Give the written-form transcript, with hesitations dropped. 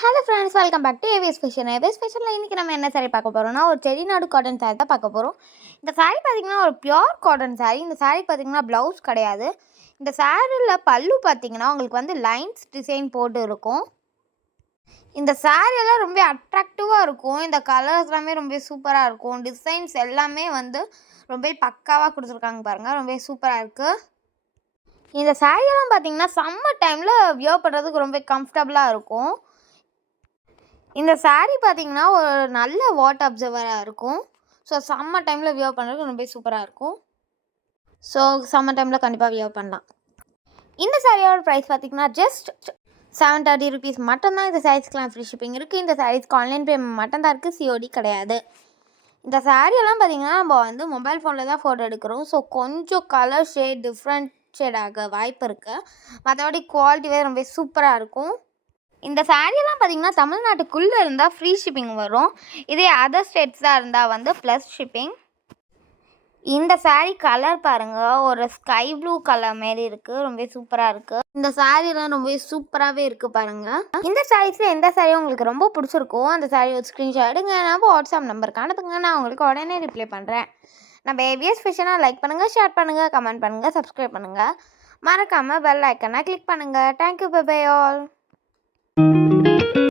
Hello friends, welcome back to AVS fashion. ஏவிஎஸ் ஃபேஷனில் இன்றைக்கி நம்ம என்ன சாரீ பார்க்க போகிறோம்னா, ஒரு செட்டிநாடு காட்டன் சாரீ தான் பார்க்க போகிறோம். இந்த சாரீ பார்த்திங்கன்னா ஒரு பியோர் காட்டன் சாரீ. இந்த சாரீ பார்த்திங்கன்னா ப்ளவுஸ் கிடையாது. இந்த சாரியில் பல்லு பார்த்திங்கன்னா உங்களுக்கு வந்து லைன்ஸ் டிசைன் போட்டு இருக்கும். இந்த சாரியெல்லாம் ரொம்ப அட்ராக்டிவாக இருக்கும். இந்த கலர்ஸ் எல்லாமே ரொம்ப சூப்பராக இருக்கும். டிசைன்ஸ் எல்லாமே வந்து ரொம்ப பக்காவாக கொடுத்துருக்காங்க பாருங்கள், ரொம்ப சூப்பராக இருக்குது. இந்த சாரியெல்லாம் பார்த்திங்கன்னா சம்மர் டைமில் வியர் பண்ணுறதுக்கு ரொம்ப கம்ஃபர்டபுளாக இருக்கும். இந்த சாரீ பார்த்திங்கன்னா ஒரு நல்ல வாட்டர் அப்சர்வராக இருக்கும். ஸோ சம்மர் டைமில் வியர் பண்ணுறதுக்கு ரொம்ப சூப்பராக இருக்கும். ஸோ சம்மர் டைமில் கண்டிப்பாக வியர் பண்ணலாம். இந்த சாரியோட ப்ரைஸ் பார்த்திங்கன்னா ஜஸ்ட் 730 rupees மட்டும்தான். இந்த சாரீஸ்க்கெலாம் ஃப்ரீ ஷிப்பிங் இருக்குது. இந்த சாரீஸ்க்கு ஆன்லைன் பேமெண்ட் மட்டும்தான் இருக்குது, சிஓடி கிடையாது. இந்த சாரியெல்லாம் பார்த்திங்கன்னா நம்ம வந்து மொபைல் ஃபோனில் தான் ஃபோட்டோ எடுக்கிறோம். ஸோ கொஞ்சம் கலர் ஷேட் டிஃப்ரெண்ட் ஷேட் ஆக வாய்ப்பு இருக்குது. மற்றபடி குவாலிட்டிவே ரொம்ப சூப்பராக இருக்கும். இந்த சாரியெல்லாம் பார்த்திங்கன்னா தமிழ்நாட்டுக்குள்ளே இருந்தால் ஃப்ரீ ஷிப்பிங் வரும். இதே அதர் ஸ்டேட்ஸாக இருந்தால் வந்து ப்ளஸ் ஷிப்பிங். இந்த சாரீ கலர் பாருங்கள், ஒரு ஸ்கை ப்ளூ கலர் மாரி இருக்குது, ரொம்ப சூப்பராக இருக்குது. இந்த சாரீலாம் ரொம்ப சூப்பராகவே இருக்குது பாருங்கள். இந்த சாரீஸில் எந்த சாரியும் உங்களுக்கு ரொம்ப பிடிச்சிருக்கும், அந்த சாரீ ஒரு ஸ்க்ரீன்ஷாட் எடுங்க, நம்ம வாட்ஸ்அப் நம்பருக்கு அனுப்புங்க, நான் உங்களுக்கு உடனே ரிப்ளை பண்ணுறேன். நம்ம ஏவிஎஸ் ஃபேஷனாக லைக் பண்ணுங்கள், ஷேர் பண்ணுங்கள், கமெண்ட் பண்ணுங்கள், சப்ஸ்கிரைப் பண்ணுங்கள். மறக்காமல் பெல் ஐக்கனை கிளிக் பண்ணுங்கள். Thank you, bye bye all.